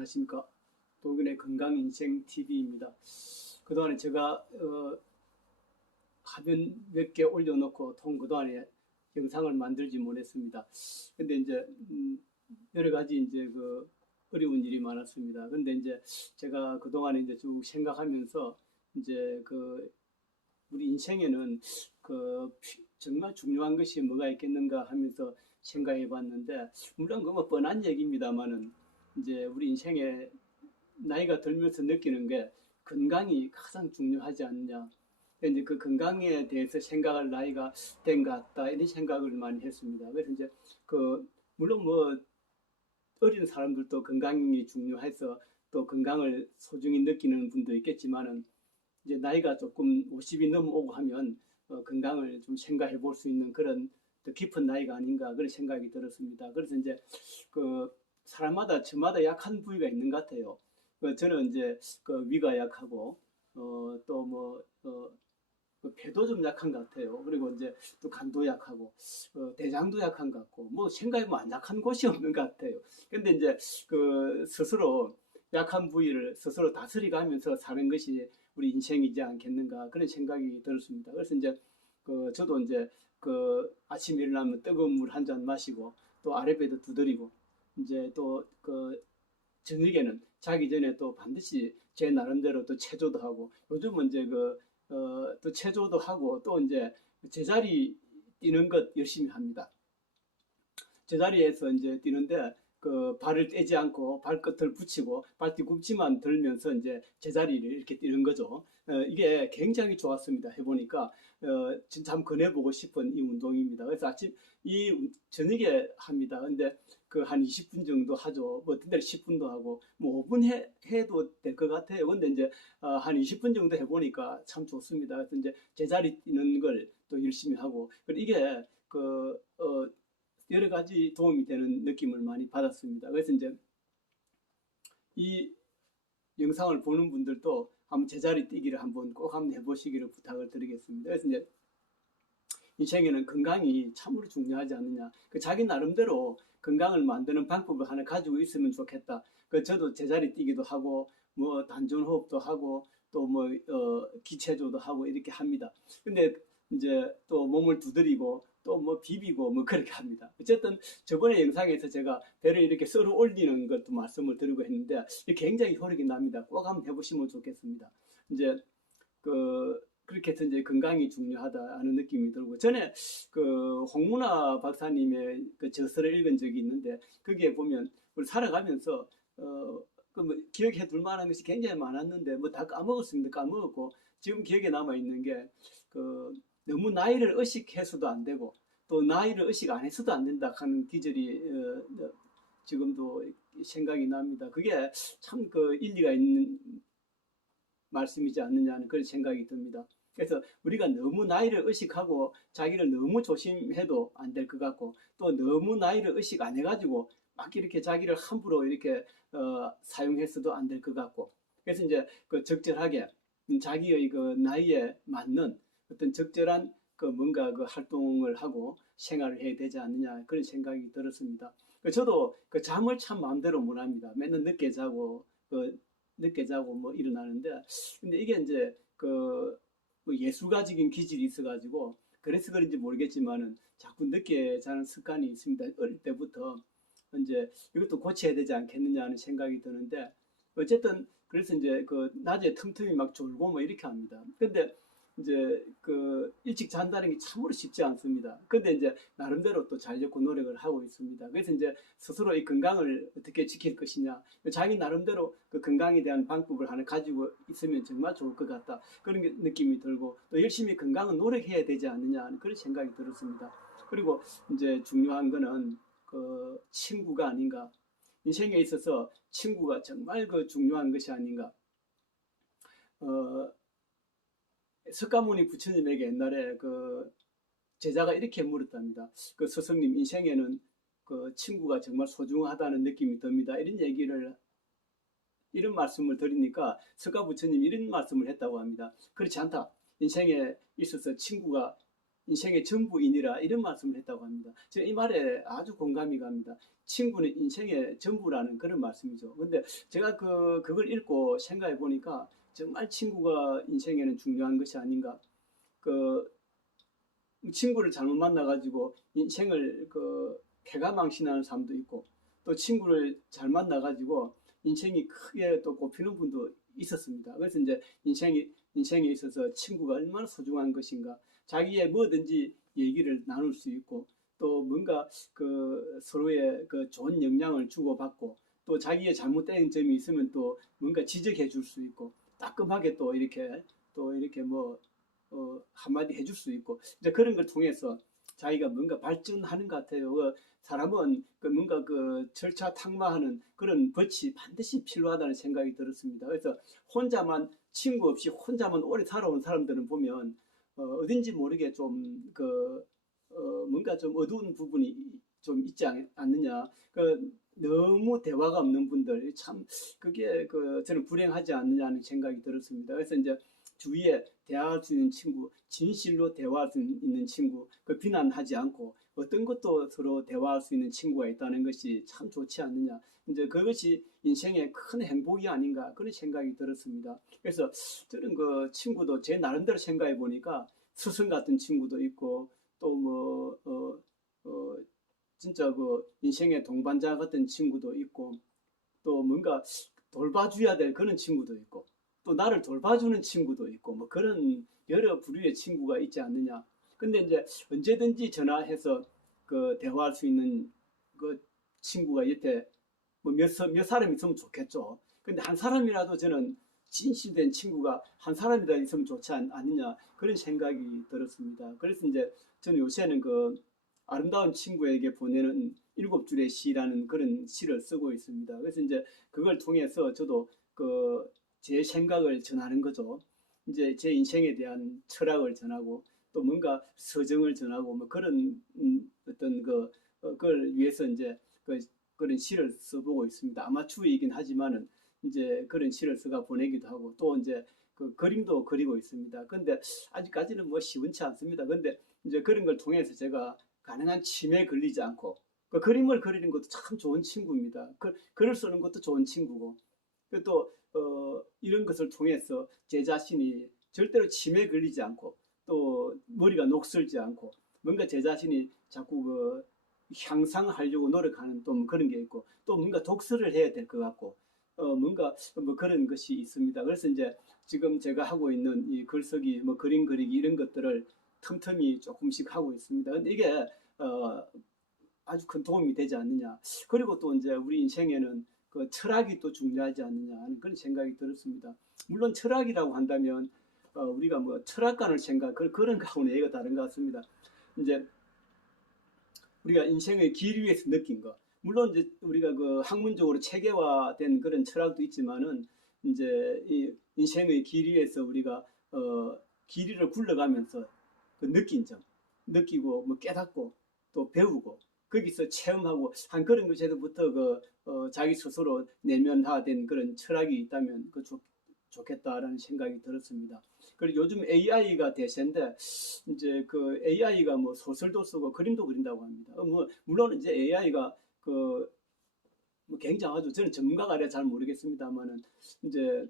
안녕하십니까. 도균의 건강인생TV입니다. 그동안에 제가 화면 몇 개 올려놓고 그동안에 영상을 만들지 못했습니다. 근데 이제 여러 가지 이제 어려운 일이 많았습니다. 근데 이제 제가 그동안에 이제 쭉 생각하면서 이제 우리 인생에는 정말 중요한 것이 뭐가 있겠는가 하면서 생각해 봤는데, 물론 그거 뻔한 얘기입니다만은 이제 우리 인생에 나이가 들면서 느끼는 게 건강이 가장 중요하지 않느냐. 이제 그 건강에 대해서 생각할 나이가 된 것 같다, 이런 생각을 많이 했습니다. 그래서 이제 물론 뭐 어린 사람들도 건강이 중요해서 또 건강을 소중히 느끼는 분도 있겠지만은, 이제 나이가 조금 50이 넘어오고 하면 건강을 좀 생각해 볼 수 있는 그런 더 깊은 나이가 아닌가, 그런 생각이 들었습니다. 그래서 이제 사람마다 저마다 약한 부위가 있는 것 같아요. 저는 이제 위가 약하고 배도 좀 약한 것 같아요. 그리고 이제 또 간도 약하고 대장도 약한 것 같고, 뭐 생각해보면 안 약한 곳이 없는 것 같아요. 근데 이제 스스로 약한 부위를 스스로 다스려가면서 사는 것이 우리 인생이지 않겠는가, 그런 생각이 들었습니다. 그래서 이제 저도 이제 아침에 일어나면 뜨거운 물 한 잔 마시고, 또 아랫배도 두드리고, 이제 또 저녁에는 자기 전에 또 반드시 제 나름대로 또 체조도 하고, 요즘은 이제 또 체조도 하고, 또 이제 제자리 뛰는 것 열심히 합니다. 제자리에서 이제 뛰는데 발을 떼지 않고 발끝을 붙이고 발뒤 굽지만 들면서 이제 제자리를 이렇게 뛰는 거죠. 이게 굉장히 좋았습니다. 해보니까 진짜 한번 권해보고 싶은 이 운동입니다. 그래서 저녁에 합니다. 근데 한 20분 정도 하죠. 뭐 어떤 데는 10분도 하고 뭐 5분 해도 될 것 같아요. 근데 이제 한 20분 정도 해보니까 참 좋습니다. 그래서 이제 제자리 뛰는 걸 또 열심히 하고, 그리고 이게 여러 가지 도움이 되는 느낌을 많이 받았습니다. 그래서 이제 이 영상을 보는 분들도 한번 제자리 뛰기를 꼭 한번 해보시기를 부탁을 드리겠습니다. 그래서 이제 인생에는 건강이 참으로 중요하지 않느냐. 자기 나름대로 건강을 만드는 방법을 하나 가지고 있으면 좋겠다. 저도 제자리 뛰기도 하고, 뭐 단전호흡도 하고, 또 기체조도 하고 이렇게 합니다. 근데 이제 또 몸을 두드리고, 또 뭐 비비고 뭐 그렇게 합니다. 어쨌든 저번에 영상에서 제가 배를 이렇게 썰어 올리는 것도 말씀을 드리고 했는데, 굉장히 효력이 납니다. 꼭 한번 해보시면 좋겠습니다. 이제 그렇게 해서 이제 건강이 중요하다는 느낌이 들고, 전에 홍문화 박사님의 저서를 읽은 적이 있는데, 거기에 보면 우리 살아가면서 뭐 기억해 둘 만한 것이 굉장히 많았는데 뭐 다 까먹었습니다. 까먹었고, 지금 기억에 남아 있는 게 너무 나이를 의식해서도 안 되고, 또 나이를 의식 안 해서도 안 된다 하는 기절이 지금도 생각이 납니다. 그게 참 일리가 있는 말씀이지 않느냐는 그런 생각이 듭니다. 그래서 우리가 너무 나이를 의식하고 자기를 너무 조심해도 안 될 것 같고, 또 너무 나이를 의식 안 해가지고 막 이렇게 자기를 함부로 이렇게 사용해서도 안 될 것 같고, 그래서 이제 적절하게 자기의 나이에 맞는 어떤 적절한 뭔가 활동을 하고 생활을 해야 되지 않느냐, 그런 생각이 들었습니다. 저도 잠을 참 마음대로 못 합니다. 맨날 늦게 자고 뭐 일어나는데, 근데 이게 이제 뭐 예술가적인 기질이 있어가지고 그래서 그런지 모르겠지만은 자꾸 늦게 자는 습관이 있습니다. 어릴 때부터. 이제 이것도 고쳐야 되지 않겠느냐 하는 생각이 드는데, 어쨌든 그래서 이제 낮에 틈틈이 막 졸고 뭐 이렇게 합니다. 근데 이제 일찍 잔다는 게 참으로 쉽지 않습니다. 근데 이제 나름대로 또 자려고 노력을 하고 있습니다. 그래서 이제 스스로 이 건강을 어떻게 지킬 것이냐, 자기 나름대로 건강에 대한 방법을 하나 가지고 있으면 정말 좋을 것 같다, 그런 느낌이 들고, 또 열심히 건강은 노력해야 되지 않느냐 하는 그런 생각이 들었습니다. 그리고 이제 중요한 거는 친구가 아닌가. 인생에 있어서 친구가 정말 중요한 것이 아닌가. 석가모니 부처님에게 옛날에 제자가 이렇게 물었답니다. 스승님, 인생에는 친구가 정말 소중하다는 느낌이 듭니다. 이런 말씀을 드리니까 석가 부처님이 이런 말씀을 했다고 합니다. 그렇지 않다. 인생에 있어서 친구가 인생의 전부이니라 이런 말씀을 했다고 합니다. 제가 이 말에 아주 공감이 갑니다. 친구는 인생의 전부라는 그런 말씀이죠. 근데 제가 그걸 읽고 생각해 보니까 정말 친구가 인생에는 중요한 것이 아닌가. 그 친구를 잘못 만나가지고 인생을 패가망신하는 사람도 있고, 또 친구를 잘 만나가지고 인생이 크게 또 꼽히는 분도 있었습니다. 그래서 이제 인생에 있어서 친구가 얼마나 소중한 것인가, 자기의 뭐든지 얘기를 나눌 수 있고, 또 뭔가 서로의 좋은 영향을 주고받고, 또 자기의 잘못된 점이 있으면 또 뭔가 지적해 줄 수 있고, 따끔하게 또 이렇게 뭐 한마디 해줄 수 있고, 이제 그런 걸 통해서 자기가 뭔가 발전하는 것 같아요. 사람은 뭔가 절차 탁마하는 그런 벗이 반드시 필요하다는 생각이 들었습니다. 그래서 친구 없이 혼자만 오래 살아온 사람들은 보면 어딘지 모르게 좀 뭔가 좀 어두운 부분이 좀 있지 않느냐. 너무 대화가 없는 분들 참 그게 저는 불행하지 않느냐는 생각이 들었습니다. 그래서 이제 주위에 대화할 수 있는 친구, 진실로 대화할 수 있는 친구, 비난하지 않고 어떤 것도 서로 대화할 수 있는 친구가 있다는 것이 참 좋지 않느냐. 이제 그것이 인생의 큰 행복이 아닌가 그런 생각이 들었습니다. 그래서 저는 친구도 제 나름대로 생각해 보니까 스승 같은 친구도 있고, 또 진짜 인생의 동반자 같은 친구도 있고, 또 뭔가 돌봐줘야 될 그런 친구도 있고, 또 나를 돌봐주는 친구도 있고, 뭐 그런 여러 부류의 친구가 있지 않느냐. 근데 이제 언제든지 전화해서 대화할 수 있는 친구가 옆에 몇 사람 있으면 좋겠죠. 근데 한 사람이라도 저는 진실된 친구가 한 사람이라도 있으면 좋지 않느냐 그런 생각이 들었습니다. 그래서 이제 저는 요새는 아름다운 친구에게 보내는 7줄의 시라는 그런 시를 쓰고 있습니다. 그래서 이제 그걸 통해서 저도 제 생각을 전하는 거죠. 이제 제 인생에 대한 철학을 전하고, 또 뭔가 서정을 전하고, 뭐 그런 어떤 그걸 위해서 이제 그런 시를 써보고 있습니다. 아마추어이긴 하지만은 이제 그런 시를 써가 보내기도 하고, 또 이제 그림도 그리고 있습니다. 근데 아직까지는 뭐 시원치 않습니다. 근데 이제 그런 걸 통해서 제가 가능한 침에 걸리지 않고, 그림을 그리는 것도 참 좋은 친구입니다. 글을 쓰는 것도 좋은 친구고, 또 이런 것을 통해서 제 자신이 절대로 침에 걸리지 않고, 또 머리가 녹슬지 않고, 뭔가 제 자신이 자꾸 향상하려고 노력하는 또 그런 게 있고, 또 뭔가 독서를 해야 될 것 같고, 뭔가 뭐 그런 것이 있습니다. 그래서 이제 지금 제가 하고 있는 이 글쓰기, 뭐 그림 그리기 이런 것들을 틈틈이 조금씩 하고 있습니다. 근데 이게 아주 큰 도움이 되지 않느냐. 그리고 또 이제 우리 인생에는 철학이 또 중요하지 않느냐 하는 그런 생각이 들었습니다. 물론 철학이라고 한다면 우리가 뭐 철학관을 그런 거하고는 얘기가 다른 것 같습니다. 이제 우리가 인생의 길 위에서 느낀 거. 물론 이제 우리가 학문적으로 체계화된 그런 철학도 있지만은, 이제 이 인생의 길 위에서 우리가 길 위를 굴러가면서 느낀 점, 느끼고 뭐 깨닫고 또 배우고 거기서 체험하고 한 그런 것에서부터 자기 스스로 내면화된 그런 철학이 있다면 좋겠다라는 생각이 들었습니다. 그리고 요즘 AI가 대세인데, 이제 AI가 뭐 소설도 쓰고 그림도 그린다고 합니다. 물론 이제 AI가 뭐 굉장하죠. 저는 전문가가 아니라 잘 모르겠습니다만은, 이제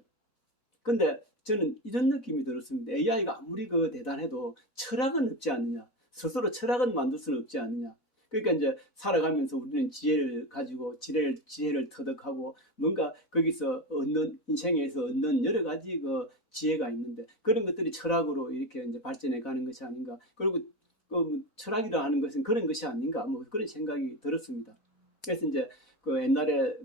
근데 저는 이런 느낌이 들었습니다. AI가 아무리 대단해도 철학은 없지 않느냐. 스스로 철학은 만들 수는 없지 않느냐. 그러니까 이제 살아가면서 우리는 지혜를 가지고 지혜를 터득하고 뭔가 거기서 인생에서 얻는 여러 가지 지혜가 있는데, 그런 것들이 철학으로 이렇게 이제 발전해 가는 것이 아닌가. 그리고 철학이라 하는 것은 그런 것이 아닌가. 뭐 그런 생각이 들었습니다. 그래서 이제 옛날에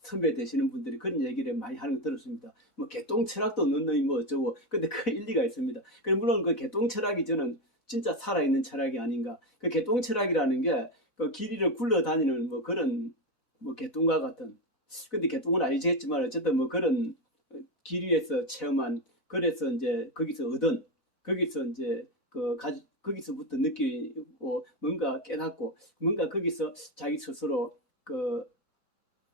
선배 되시는 분들이 그런 얘기를 많이 하는 거 들었습니다. 뭐 개똥 철학도 없는 놈이 뭐 어쩌고. 근데 그 일리가 있습니다. 물론 개똥 철학이 저는 진짜 살아있는 철학이 아닌가. 개똥 철학이라는 게 길 위를 굴러다니는 뭐 그런 뭐 개똥과 같은. 근데 개똥은 아니겠지만 어쨌든 뭐 그런 길 위에서 체험한, 그래서 이제 거기서 이제 거기서부터 느끼고 뭔가 깨닫고 뭔가 거기서 자기 스스로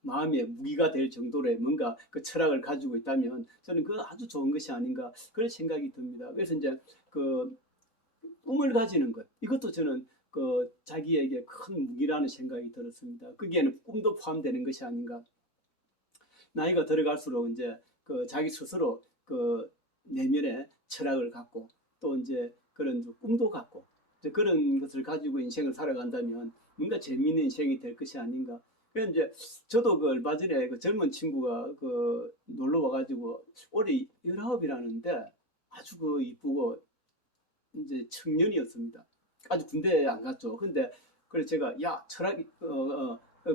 마음의 무기가 될 정도의 뭔가 철학을 가지고 있다면 저는 아주 좋은 것이 아닌가 그런 생각이 듭니다. 그래서 이제 꿈을 가지는 것, 이것도 저는 그 자기에게 큰 무기라는 생각이 들었습니다. 거기에는 꿈도 포함되는 것이 아닌가. 나이가 들어갈수록 이제 그 자기 스스로 그 내면의 철학을 갖고 또 이제 그런 꿈도 갖고 이제 그런 것을 가지고 인생을 살아간다면 뭔가 재미있는 인생이 될 것이 아닌가. 그래서 이제 저도 그 얼마 전에 그 젊은 친구가 그 놀러 와가지고 올해 19이라는데 아주 그 이쁘고 이제 청년이었습니다. 아주 군대에 안 갔죠. 근데 그래서 제가 야 철학이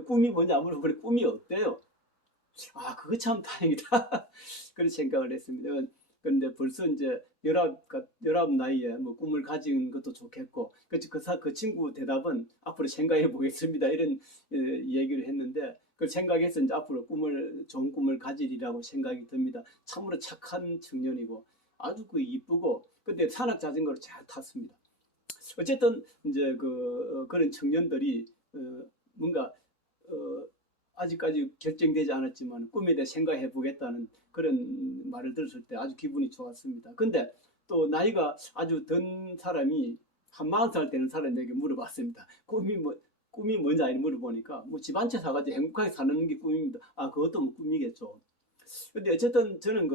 꿈이 뭐냐 물어보고 그래 꿈이 어때요? 아, 그거 참 다행이다. 그런 생각을 했습니다. 그런데 벌써 이제 열아홉 나이에 뭐 꿈을 가진 것도 좋겠고, 그 친구 대답은 앞으로 생각해 보겠습니다. 이런 얘기를 했는데, 그 생각해서 이제 앞으로 좋은 꿈을 가지리라고 생각이 듭니다. 참으로 착한 청년이고, 아주 그 이쁘고, 근데 산악 자전거를 잘 탔습니다. 어쨌든 이제 그런 청년들이 뭔가 어, 아직까지 결정되지 않았지만 꿈에 대해 생각해 보겠다는 그런 말을 들었을 때 아주 기분이 좋았습니다. 근데 또 나이가 아주 든 사람이 한 40살 되는 사람에게 물어봤습니다. 꿈이 뭔지 물어보니까 뭐 집 한 채 사가지고 행복하게 사는 게 꿈입니다. 아, 그것도 뭐 꿈이겠죠. 근데 어쨌든 저는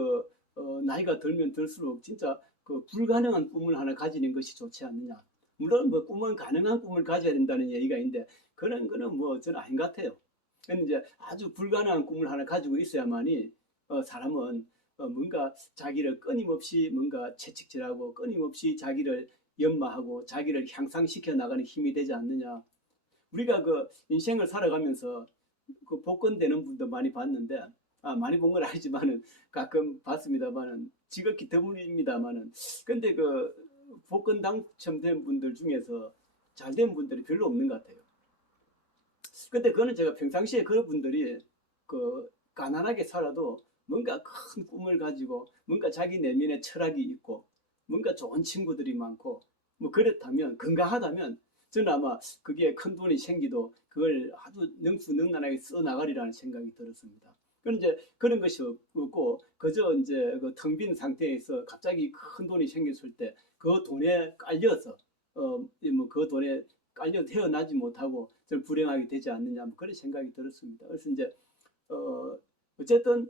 나이가 들면 들수록 진짜 그 불가능한 꿈을 하나 가지는 것이 좋지 않느냐. 물론 뭐 꿈은 가능한 꿈을 가져야 된다는 얘기가 있는데 그런 거는 뭐 저는 아닌 것 같아요. 근데 이제 아주 불가능한 꿈을 하나 가지고 있어야만이 사람은 뭔가 자기를 끊임없이 뭔가 채찍질하고 끊임없이 자기를 연마하고 자기를 향상시켜 나가는 힘이 되지 않느냐. 우리가 그 인생을 살아가면서 그 복권되는 분도 많이 봤는데 많이 본 건 아니지만은 가끔 봤습니다만은 지극히 드물입니다만은 근데 그 복권 당첨된 분들 중에서 잘된 분들이 별로 없는 것 같아요. 근데 그거는 제가 평상시에 그런 분들이 그 가난하게 살아도 뭔가 큰 꿈을 가지고 뭔가 자기 내면에 철학이 있고 뭔가 좋은 친구들이 많고 뭐 그렇다면 건강하다면 저는 아마 그게 큰 돈이 생기도 그걸 아주 능수능란하게 써 나가리라는 생각이 들었습니다. 그런데 그런 것이 없고 그저 이제 그 텅 빈 상태에서 갑자기 큰 돈이 생겼을 때 그 돈에 깔려서 그 돈에 깔려 태어나지 못하고 좀 불행하게 되지 않느냐 뭐 그런 생각이 들었습니다. 그래서 이제 어쨌든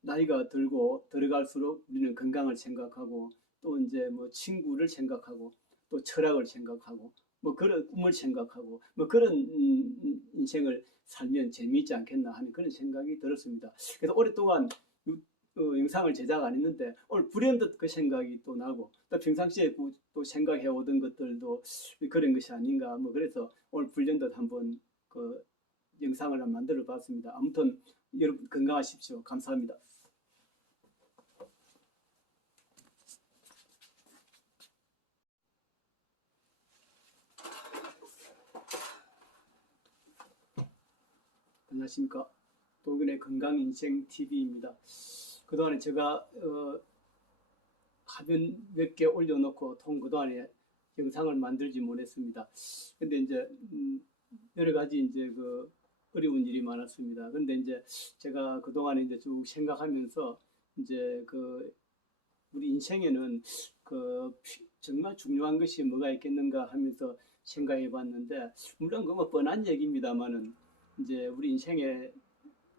나이가 들고 들어갈수록 우리는 건강을 생각하고 또 이제 뭐 친구를 생각하고 또 철학을 생각하고 뭐 그런 꿈을 생각하고 뭐 그런 인생을 살면 재미있지 않겠나 하는 그런 생각이 들었습니다. 그래서 오랫동안 영상을 제작 안 했는데 오늘 불현듯 그 생각이 또 나고 또 평상시에 또 생각해 오던 것들도 그런 것이 아닌가 뭐 그래서 오늘 불현듯 한번 그 영상을 한번 만들어 봤습니다. 아무튼 여러분 건강하십시오. 감사합니다. 안녕하십니까. 도균의 건강인생TV입니다. 그동안에 제가 화면 몇 개 올려놓고 그동안에 영상을 만들지 못했습니다. 근데 이제 여러 가지 이제 그 어려운 일이 많았습니다. 근데 이제 제가 그동안에 이제 쭉 생각하면서 이제 우리 인생에는 정말 중요한 것이 뭐가 있겠는가 하면서 생각해 봤는데 물론 그뭐 뻔한 얘기입니다만은 이제 우리 인생에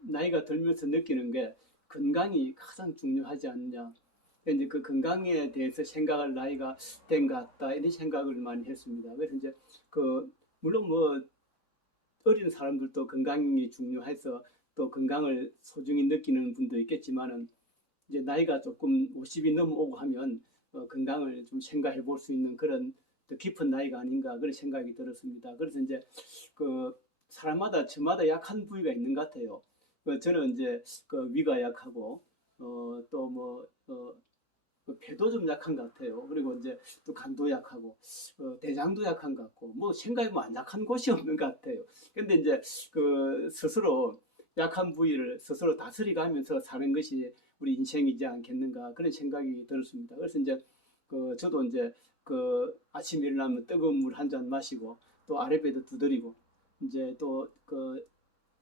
나이가 들면서 느끼는 게 건강이 가장 중요하지 않느냐. 이제 그 건강에 대해서 생각할 나이가 된 것 같다 이런 생각을 많이 했습니다. 그래서 이제 물론 뭐 어린 사람들도 건강이 중요해서 또 건강을 소중히 느끼는 분도 있겠지만은 이제 나이가 조금 50이 넘어오고 하면 건강을 좀 생각해 볼 수 있는 그런 더 깊은 나이가 아닌가 그런 생각이 들었습니다. 그래서 이제 사람마다 저마다 약한 부위가 있는 것 같아요. 저는 이제 위가 약하고 배도 좀 약한 것 같아요. 그리고 이제 또 간도 약하고 대장도 약한 것 같고 뭐 생각해 보면 안 약한 곳이 없는 것 같아요. 근데 이제 스스로 약한 부위를 스스로 다스려가면서 사는 것이 우리 인생이지 않겠는가 그런 생각이 들었습니다. 그래서 이제 저도 이제 아침에 일어나면 뜨거운 물 한 잔 마시고 또 아랫배도 두드리고 이제 또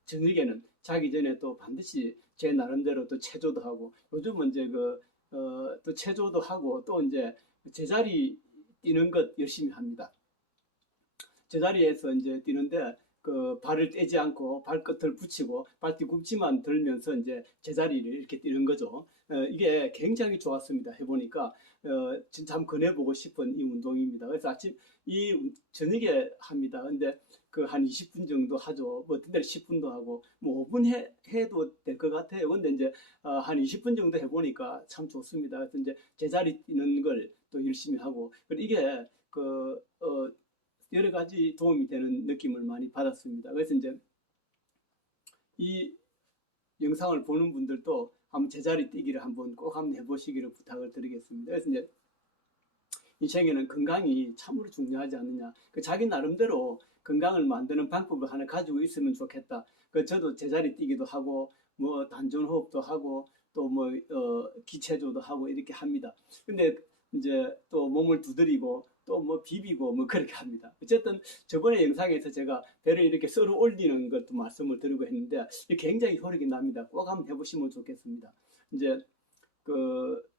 저녁에는 자기 전에 또 반드시 제 나름대로 또 체조도 하고 요즘은 이제 또 체조도 하고 또 이제 제자리 뛰는 것 열심히 합니다. 제자리에서 이제 뛰는데 그 발을 떼지 않고 발끝을 붙이고 발뒤꿈치만 들면서 이제 제자리를 이렇게 뛰는 거죠. 이게 굉장히 좋았습니다. 해보니까 진짜 한번 권해보고 싶은 이 운동입니다. 그래서 아침 이 저녁에 합니다. 근데 그 한 20분 정도 하죠. 뭐 어떤 데는 10분도 하고 뭐 5분 해도 될 것 같아요. 근데 이제 한 20분 정도 해보니까 참 좋습니다. 그래서 이제 제자리 뛰는 걸 또 열심히 하고 이게 그 여러 가지 도움이 되는 느낌을 많이 받았습니다. 그래서 이제 이 영상을 보는 분들도 한번 제자리 뛰기를 한번 꼭 한번 해보시기를 부탁을 드리겠습니다. 그래서 이제 인생에는 건강이 참으로 중요하지 않느냐. 자기 나름대로 건강을 만드는 방법을 하나 가지고 있으면 좋겠다. 저도 제자리 뛰기도 하고, 뭐 단전호흡도 하고, 또 뭐 기체조도 하고 이렇게 합니다. 근데 이제 또 몸을 두드리고 또 뭐 비비고 뭐 그렇게 합니다. 어쨌든 저번에 영상에서 제가 배를 이렇게 썰어 올리는 것도 말씀을 드리고 했는데 굉장히 효력이 납니다. 꼭 한번 해보시면 좋겠습니다. 이제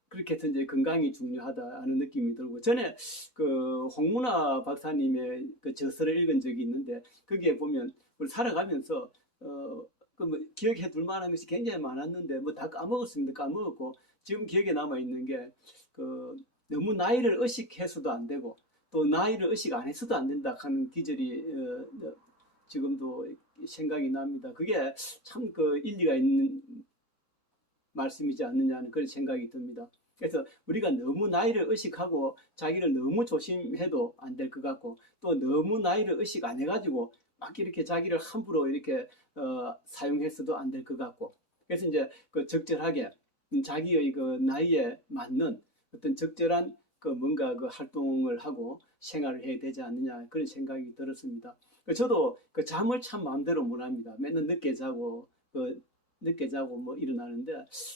그렇게 해서 이제 건강이 중요하다는 느낌이 들고 전에 그 홍문화 박사님의 그 저서를 읽은 적이 있는데 거기에 보면 우리 살아가면서 뭐 기억해 둘 만한 것이 굉장히 많았는데 뭐 다 까먹었습니다. 까먹었고 지금 기억에 남아 있는 게 너무 나이를 의식해서도 안 되고 또 나이를 의식 안 해서도 안 된다 하는 기절이 지금도 생각이 납니다. 그게 참 그 일리가 있는 말씀이지 않느냐는 그런 생각이 듭니다. 그래서 우리가 너무 나이를 의식하고 자기를 너무 조심해도 안 될 것 같고 또 너무 나이를 의식 안 해가지고 막 이렇게 자기를 함부로 이렇게 사용해서도 안 될 것 같고 그래서 이제 적절하게 자기의 그 나이에 맞는 어떤 적절한 뭔가 활동을 하고 생활을 해야 되지 않느냐 그런 생각이 들었습니다. 저도 잠을 참 마음대로 못 합니다. 맨날 늦게 자고 뭐 일어나는데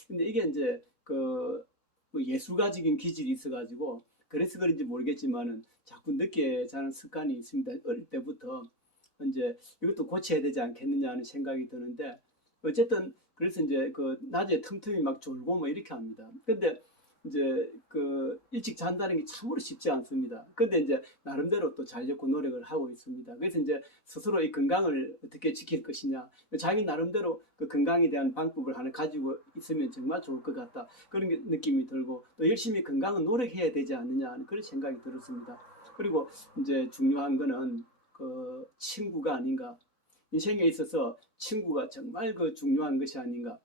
근데 이게 이제 뭐 예술가적인 기질이 있어가지고 그래서 그런지 모르겠지만은 자꾸 늦게 자는 습관이 있습니다. 어릴 때부터 이제 이것도 고쳐야 되지 않겠느냐 하는 생각이 드는데 어쨌든 그래서 이제 낮에 틈틈이 막 졸고 뭐 이렇게 합니다. 근데 이제 일찍 잔다는 게 참으로 쉽지 않습니다. 근데 이제 나름대로 또 자려고 노력을 하고 있습니다. 그래서 이제 스스로 이 건강을 어떻게 지킬 것이냐, 자기 나름대로 그 건강에 대한 방법을 하나 가지고 있으면 정말 좋을 것 같다. 그런 느낌이 들고 또 열심히 건강은 노력해야 되지 않느냐 하는 그런 생각이 들었습니다. 그리고 이제 중요한 거는 친구가 아닌가. 인생에 있어서 친구가 정말 중요한 것이 아닌가.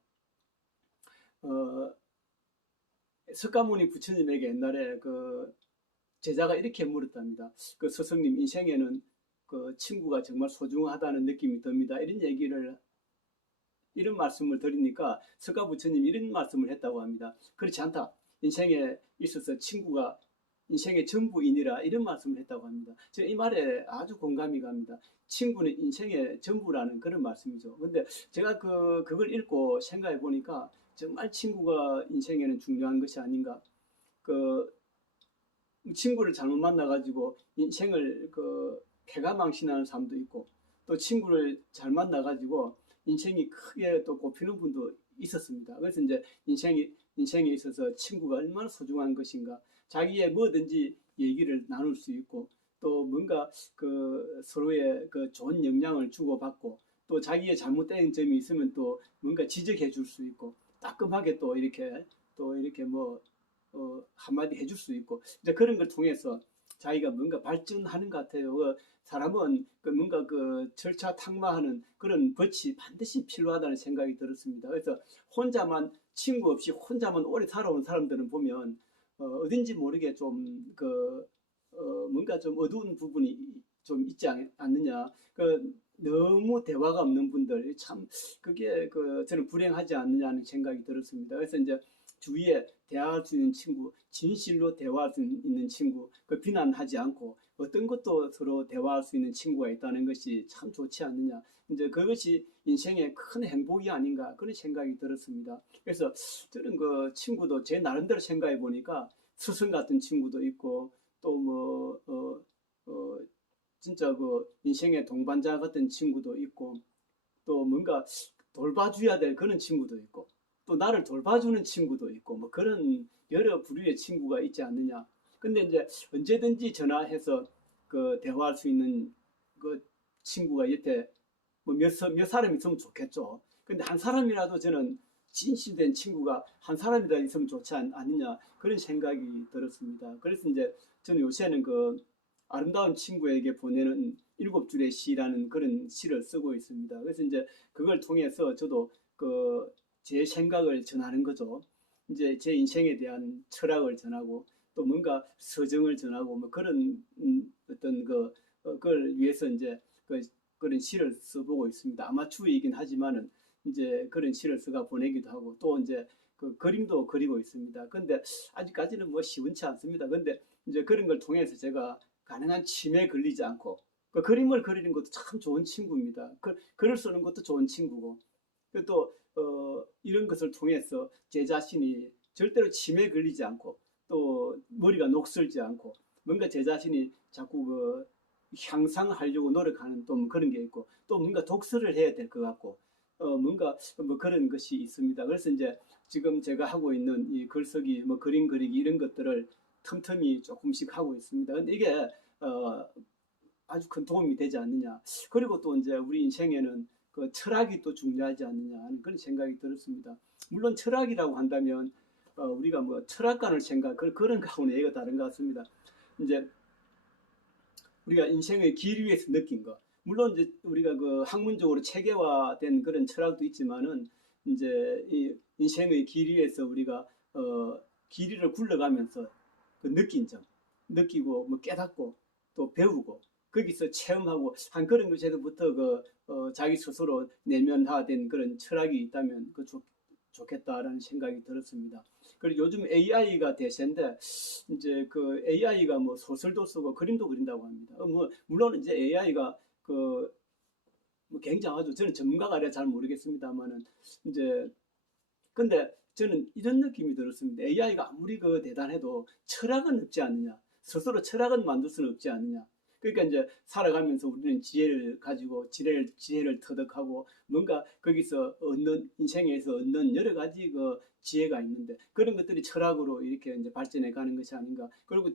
석가모니 부처님에게 옛날에 제자가 이렇게 물었답니다. 스승님 인생에는 친구가 정말 소중하다는 느낌이 듭니다. 이런 말씀을 드리니까 석가 부처님이 이런 말씀을 했다고 합니다. 그렇지 않다. 인생에 있어서 친구가 인생의 전부이니라 이런 말씀을 했다고 합니다. 제가 이 말에 아주 공감이 갑니다. 친구는 인생의 전부라는 그런 말씀이죠. 근데 제가 그걸 읽고 생각해 보니까 정말 친구가 인생에는 중요한 것이 아닌가. 친구를 잘못 만나가지고 인생을 패가망신하는 사람도 있고 또 친구를 잘 만나가지고 인생이 크게 또 꼽히는 분도 있었습니다. 그래서 이제 인생에 있어서 친구가 얼마나 소중한 것인가. 자기의 뭐든지 얘기를 나눌 수 있고 또 뭔가 서로의 좋은 영향을 주고받고 또 자기의 잘못된 점이 있으면 또 뭔가 지적해 줄 수 있고 따끔하게 또 이렇게 뭐 한마디 해줄 수 있고 이제 그런 걸 통해서 자기가 뭔가 발전하는 것 같아요. 사람은 뭔가 절차 탁마하는 그런 법이 반드시 필요하다는 생각이 들었습니다. 그래서 친구 없이 혼자만 오래 살아온 사람들은 보면 어딘지 모르게 좀 뭔가 좀 어두운 부분이 좀 있지 않느냐. 너무 대화가 없는 분들 참 그게 저는 불행하지 않느냐는 생각이 들었습니다. 그래서 이제 주위에 대화할 수 있는 친구, 진실로 대화할 수 있는 친구, 비난하지 않고 어떤 것도 서로 대화할 수 있는 친구가 있다는 것이 참 좋지 않느냐. 이제 그것이 인생의 큰 행복이 아닌가 그런 생각이 들었습니다. 그래서 저는 친구도 제 나름대로 생각해 보니까 스승 같은 친구도 있고 또 진짜 인생의 동반자 같은 친구도 있고 또 뭔가 돌봐줘야 될 그런 친구도 있고 또 나를 돌봐주는 친구도 있고 뭐 그런 여러 부류의 친구가 있지 않느냐. 근데 이제 언제든지 전화해서 그 대화할 수 있는 그 친구가 옆에 몇 사람 있으면 좋겠죠. 근데 한 사람이라도 저는 진실된 친구가 한 사람이라도 있으면 좋지 않느냐 그런 생각이 들었습니다. 그래서 이제 저는 요새는 그 아름다운 친구에게 보내는 7줄의 시라는 그런 시를 쓰고 있습니다. 그래서 이제 그걸 통해서 저도 그 제 생각을 전하는 거죠. 이제 제 인생에 대한 철학을 전하고 또 뭔가 서정을 전하고 뭐 그런 어떤 그걸 위해서 이제 그런 시를 써보고 있습니다. 아마추어이긴 하지만은 이제 그런 시를 써가 보내기도 하고 또 이제 그 그림도 그리고 있습니다. 근데 아직까지는 뭐 시원치 않습니다. 근데 이제 그런 걸 통해서 제가 가능한 침에 걸리지 않고 그 그림을 그리는 것도 참 좋은 친구입니다. 글을 쓰는 것도 좋은 친구고 또 이런 것을 통해서 제 자신이 절대로 침에 걸리지 않고 또 머리가 녹슬지 않고 뭔가 제 자신이 자꾸 향상하려고 노력하는 또 그런 게 있고 또 뭔가 독서를 해야 될 것 같고 뭔가 뭐 그런 것이 있습니다. 그래서 이제 지금 제가 하고 있는 이 글쓰기, 뭐 그림 그리기 이런 것들을 틈틈이 조금씩 하고 있습니다. 근데 이게 어, 아주 큰 도움이 되지 않느냐. 그리고 또 이제 우리 인생에는 그 철학이 또 중요하지 않느냐 하는 그런 생각이 들었습니다. 물론 철학이라고 한다면 우리가 뭐 철학관을 생각 그런 거하고는 얘기가 다른 것 같습니다. 이제 우리가 인생의 길 위에서 느낀 거. 물론 이제 우리가 그 학문적으로 체계화된 그런 철학도 있지만은 이제 이 인생의 길 위에서 우리가 길이를 굴러가면서 그 느낀 점, 느끼고 뭐 깨닫고 또 배우고 거기서 체험하고 한 그런 것에서부터 자기 스스로 내면화된 그런 철학이 있다면 좋겠다라는 생각이 들었습니다. 그리고 요즘 AI가 대세인데 이제 그 AI가 뭐 소설도 쓰고 그림도 그린다고 합니다. 뭐 물론 이제 AI가 뭐 굉장하죠. 저는 전문가가 아니라 잘 모르겠습니다만은 이제 근데 저는 이런 느낌이 들었습니다. AI가 아무리 대단해도 철학은 없지 않느냐. 스스로 철학은 만들 수는 없지 않느냐. 그러니까 이제 살아가면서 우리는 지혜를 가지고 지혜를 터득하고 뭔가 거기서 인생에서 얻는 여러 가지 지혜가 있는데 그런 것들이 철학으로 이렇게 이제 발전해 가는 것이 아닌가. 그리고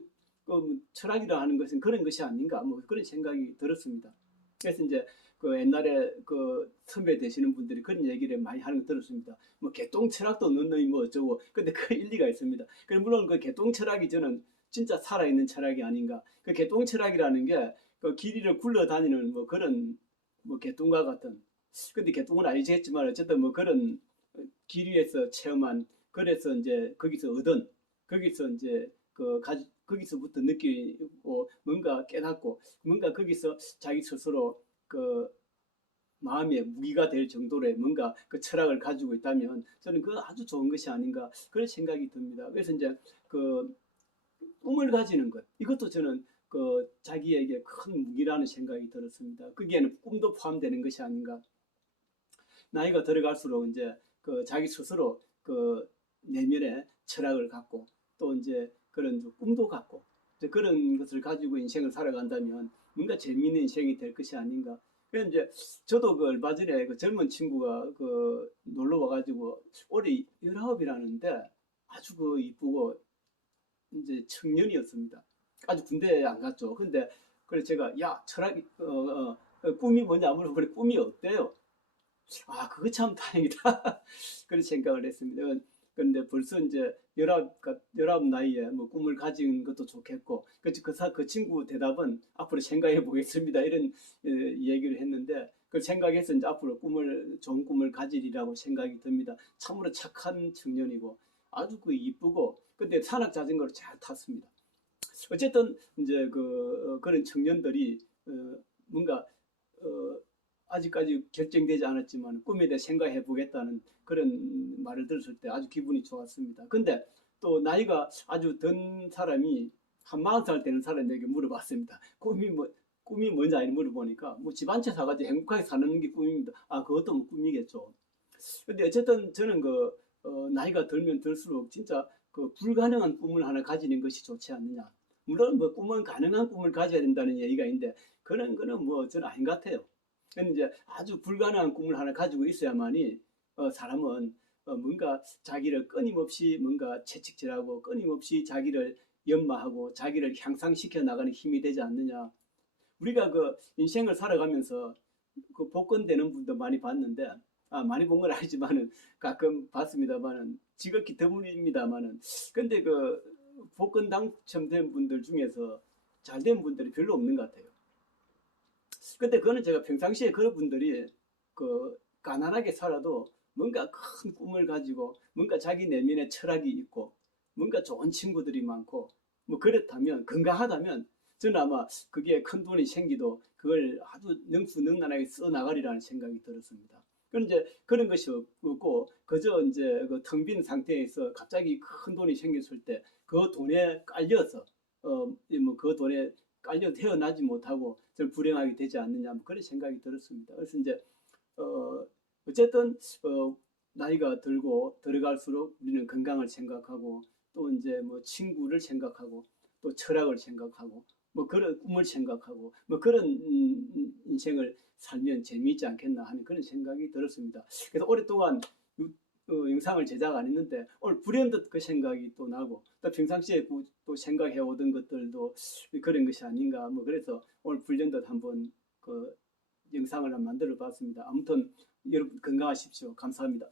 철학이라 하는 것은 그런 것이 아닌가. 뭐 그런 생각이 들었습니다. 그래서 이제 옛날에 선배 되시는 분들이 그런 얘기를 많이 하는 거 들었습니다. 뭐 개똥 철학도 넣는 뭐 어쩌고. 근데 그 일리가 있습니다. 물론 그 개똥 철학이 저는 진짜 살아있는 철학이 아닌가. 그 개똥 철학이라는 게 그 길이를 굴러다니는 뭐 그런 뭐 개똥과 같은. 근데 개똥은 아니겠지만 어쨌든 뭐 그런 길 위에서 체험한 그래서 이제 거기서 이제 거기서부터 느끼고 뭔가 깨닫고 뭔가 거기서 자기 스스로 그 마음의 무기가 될 정도로의 뭔가 그 철학을 가지고 있다면 저는 그 아주 좋은 것이 아닌가 그런 생각이 듭니다. 그래서 이제 그 꿈을 가지는 것 이것도 저는 자기에게 큰 무기라는 생각이 들었습니다. 거기에는 꿈도 포함되는 것이 아닌가. 나이가 들어갈수록 이제 자기 스스로 내면의 철학을 갖고 또 이제 그런 꿈도 갖고 그런 것을 가지고 인생을 살아간다면 뭔가 재미있는 인생이 될 것이 아닌가. 그래서 이제 저도 얼마 전에 젊은 친구가 놀러 와가지고 올해 19이라는데 아주 이쁘고 이제 청년이었습니다. 아주 군대에 안 갔죠. 근데 그래서 제가 야 철학이 꿈이 뭐냐 물어보니 꿈이 없대요. 아, 그거 참 다행이다. 그런 생각을 했습니다. 그런데 벌써 이제 열아홉 나이에 뭐 꿈을 가진 것도 좋겠고, 그 친구 대답은 앞으로 생각해 보겠습니다. 이런 얘기를 했는데, 그 생각해서 이제 앞으로 좋은 꿈을 가지리라고 생각이 듭니다. 참으로 착한 청년이고, 아주 이쁘고, 근데 산악 자전거를 잘 탔습니다. 어쨌든 이제 그런 청년들이 뭔가 아직까지 결정되지 않았지만 꿈에 대해 생각해 보겠다는 그런 말을 들었을 때 아주 기분이 좋았습니다. 근데 또 나이가 아주 든 사람이 한 40살 되는 사람에게 물어봤습니다. 꿈이 뭔지 아니 물어보니까 뭐 집 한 채 사가지고 행복하게 사는 게 꿈입니다. 아, 그것도 뭐 꿈이겠죠. 근데 어쨌든 저는 나이가 들면 들수록 진짜 불가능한 꿈을 하나 가지는 것이 좋지 않느냐. 물론 뭐 꿈은 가능한 꿈을 가져야 된다는 얘기가 있는데 그런 거는 뭐 저는 아닌 것 같아요. 근데 이제 아주 불가능한 꿈을 하나 가지고 있어야만이 사람은 뭔가 자기를 끊임없이 뭔가 채찍질하고 끊임없이 자기를 연마하고 자기를 향상시켜 나가는 힘이 되지 않느냐. 우리가 그 인생을 살아가면서 그 복권되는 분도 많이 봤는데, 많이 본 건 아니지만은 가끔 봤습니다만은 지극히 드물입니다만은, 근데 그 복권 당첨된 분들 중에서 잘된 분들이 별로 없는 것 같아요. 근데 그거는 제가 평상시에 그런 분들이 그 가난하게 살아도 뭔가 큰 꿈을 가지고 뭔가 자기 내면에 철학이 있고 뭔가 좋은 친구들이 많고 뭐 그렇다면, 건강하다면 저는 아마 그게 큰 돈이 생기도 그걸 아주 능수능란하게 써 나가리라는 생각이 들었습니다. 그런 이제 그런 것이 없고 그저 이제 그 텅 빈 상태에서 갑자기 큰 돈이 생겼을 때 그 돈에 깔려서 뭐 그 돈에 깔려 태어나지 못하고 좀 불행하게 되지 않느냐, 뭐 그런 생각이 들었습니다. 그래서 이제 어 어쨌든 나이가 들고 들어갈수록 우리는 건강을 생각하고 또 이제 뭐 친구를 생각하고 또 철학을 생각하고 뭐 그런 꿈을 생각하고 뭐 그런 인생을 살면 재미있지 않겠나 하는 그런 생각이 들었습니다. 그래서 오랫동안 영상을 제작 안 했는데 오늘 불현듯 그 생각이 또 나고 또 평상시에 또 생각해 오던 것들도 그런 것이 아닌가, 뭐 그래서 오늘 불현듯 한번 그 영상을 만들어 봤습니다. 아무튼 여러분 건강하십시오. 감사합니다.